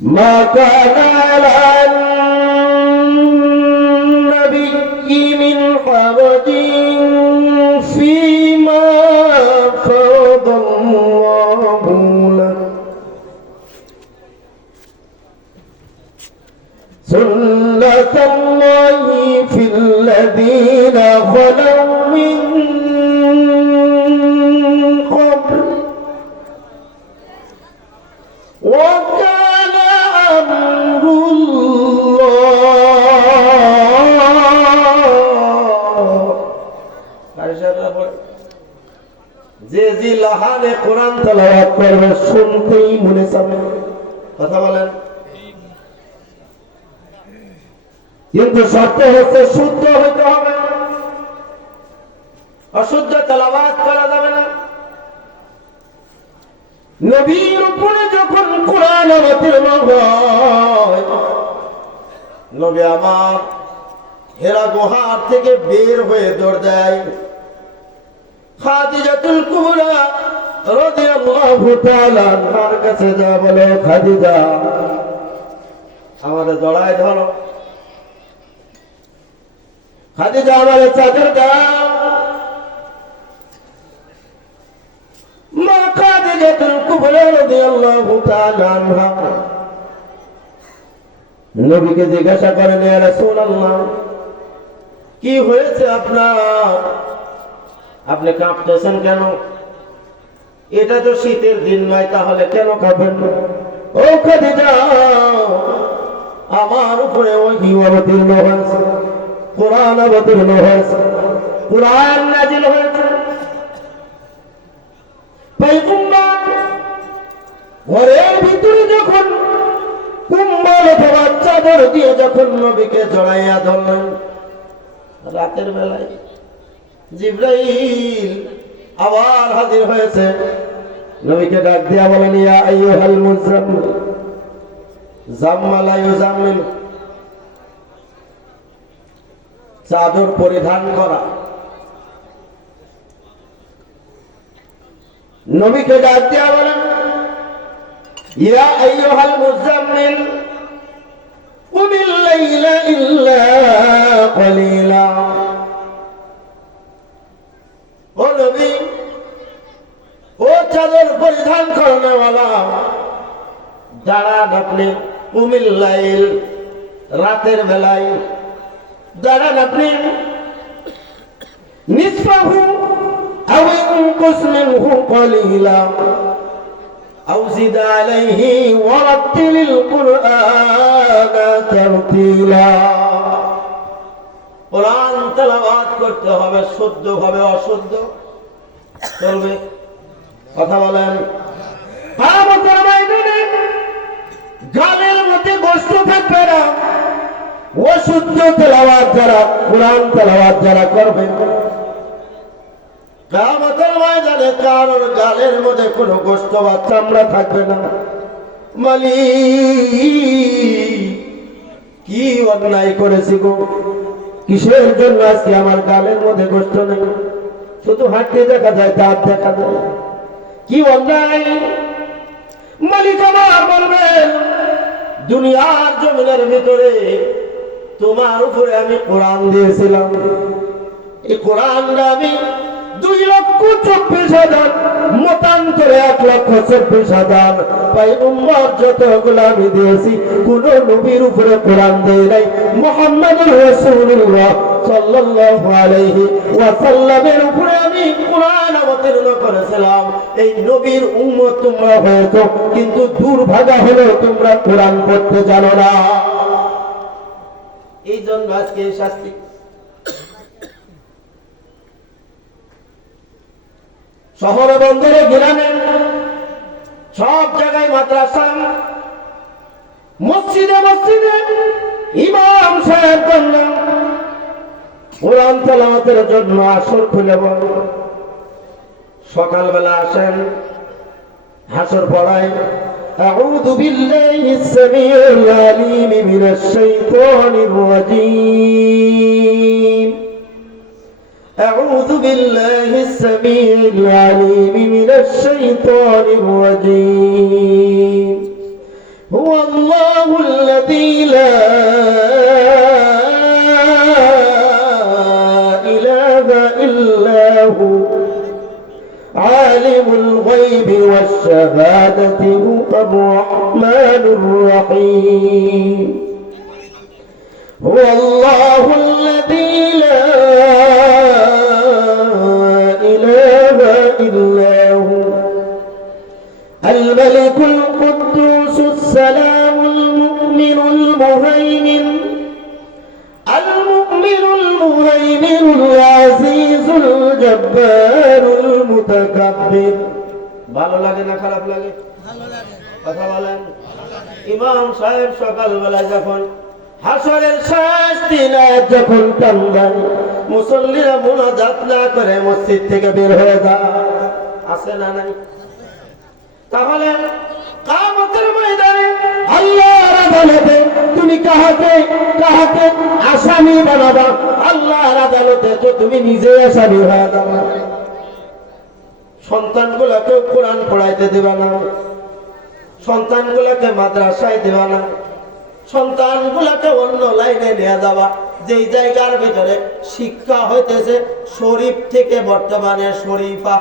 ما كان على النبي من حرج فيما فرض الله له سنة الله في الذين خلوا من قبل وكان أمر الله যে জি লাহানে কোরআন তেলাওয়াত করবে শুনতেই মনে চাবে কথা বলেন কিন্তু শর্ত হচ্ছে শুদ্ধ হইতে হবে অশুদ্ধ তেলাওয়াত করা যাবে না নবীর উপরে যখন কোরআন অবতীর্ণ হয় নবী আমার হেরা গুহার থেকে বের হয়ে দৌড় দেয় খাদিজাতুল কুবরা রাদিয়াল্লাহু তাআলা আনহার কাছে যা বলে খাদিজা আমারে জড়ায় ধরো খাদিজা আমারে চাদর দাও মা খাদিজাতুল কুবরা রাদিয়াল্লাহু তাআলা আনহা নবীকে জিজ্ঞাসা করেন ইয়া রাসূলুল্লাহ কি হয়েছে আপনার আপনি কাঁপতেছেন কেন এটা তো শীতের দিন নয় তাহলে কেন কাঁপেন ও খাদিজা আমার উপরে ওহী অবতীর্ণ হয়েছে কোরআন অবতীর্ণ হয়েছে কোরআন নাযিল হয়েছে পয়গম্বর ঘরের ভিতরে যখন কুম্বল অথবা চাদর দিয়ে যখন নবীকে জড়াইয়া ধরলেন রাতের বেলায় জিবরাইল আবার হাজির হয়েছে নবীকে ডাক দিয়া বলেন ইয়া আইয়ুহাল মুজাম্মিল জাম্মালা ইউজাম্মিল চাদর পরিধান করা নবীকে ডাক দিয়া বলেন ইয়া আইয়ুহাল মুজাম্মিল কুমিল লাইলা ইল্লা কলিলা ও নবী ও চাদর পরিধান করনেওয়ালা দাঁড়ান আপনি কুমিল লাইল রাতের বেলায় দাঁড়ান আপনি নিসফাহু আও ইনকুস মিনহু কলিলা আও জিদ আলাইহি ওয়ারাত্তিলিল কুরআনা তারতিলা কোরআন তেলাওয়াত করতে হবে শুদ্ধ ভাবে অশুদ্ধ চলবে কথা বলেন গালের মধ্যে গোশত থাকবে না অশুদ্ধ তেলাওয়াত যারা কোরআন তেলাওয়াত যারা করবে কিয়ামতের ময়দানে কারোর গালের মধ্যে কোনো গোশত বা চামড়া থাকবে না মালিক কি অন্যায় করেছি গো কিসের জন্য আজকে আমার গালের মধ্যে গোশত নেই শুধু হাঁটতে দেখা যায় দাঁত দেখা যায় কি অন্যায় মালিক আমার বলবেন দুনিয়ার জমিনের ভিতরে তোমার উপরে আমি কোরআন দিয়েছিলাম এই কোরআনটা আমি 2,24,000 মতান্তরে 1,24,000 পয়গম্বর যতগুলো আমি দিয়েছি কোন নবীর উপরে কোরআন দেয় নাই মুহাম্মদুর রাসূলুল্লাহ সাল্লাল্লাহু আলাইহি ওয়াসাল্লামের উপরে আমি কোরআন অবতীর্ণ করেছিলাম এই নবীর উম্মত তোমরা হয়েছো কিন্তু দুর্ভাগা হলো তোমরা কোরআন পড়তে জানো না এই জন্য আজকে শাস্তি শহরে বন্দরে গ্রামে সব জায়গায় মাদ্রাসা মসজিদে মসজিদে ইমাম সাহেব বললেন কোরআন তেলাওয়াতের জন্য আসর খুলে বল সকালবেলা আসেন হাসর পড়ায় أعوذ بالله السميع العليم من الشيطان الرجيم أعوذ بالله السميع العليم من الشيطان الرجيم هو الله الذي لا إله إلا هو عالم الغيب والشهادة هو الرحمن الرحيم هو الله الذي لا إله إلا هو الملك القدوس السلام المؤمن المهيمن العزيز الجبار المتكبر ভালো লাগে না খারাপ লাগে? ভালো লাগে। কথা বলেন। ইমাম সাহেব সকালবেলা যখন হাসরের শেষ দিন যখন কান্দায় মুসল্লিরা মুনাজাত না করে মসজিদ থেকে বের হয়ে যায়, আছে না নাই? তাহলে কিয়ামতের ময়দানে আল্লাহর আদালতে তুমি কাহাকে আসামি বানাবা? আল্লাহর আদালতে তো তুমি নিজে আসামি হয়ে যাবে। সন্তানগুলোকে কোরআন পড়াইতে দিবা না, সন্তানগুলোকে মাদ্রাসায় দিবা না, সন্তানগুলোকে অন্য লাইনে নিয়ে যাবা যেই জায়গার ভিতরে শিক্ষা হইতেছে শরীফ থেকে বর্তমানে শরীফা।